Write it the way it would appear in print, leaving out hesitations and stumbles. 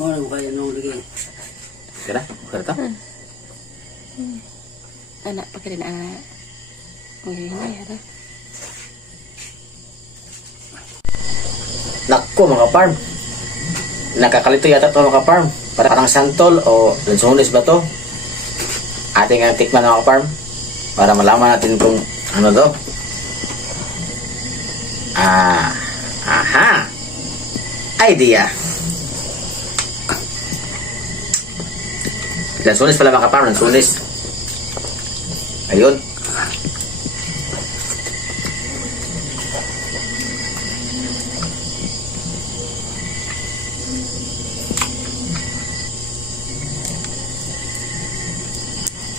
Orang kaya nung lagi. Kira? Kira to? Anak, pagkain anak. Ngayon ya, Naku mga farm. Nakakalito yata to mga farm. Parang santol o lansones ba to? Ating ang tikman mga farm. Para malaman natin kung ano to. Aha. Idea. Lansones pala mga farm. Lansones. Ayun.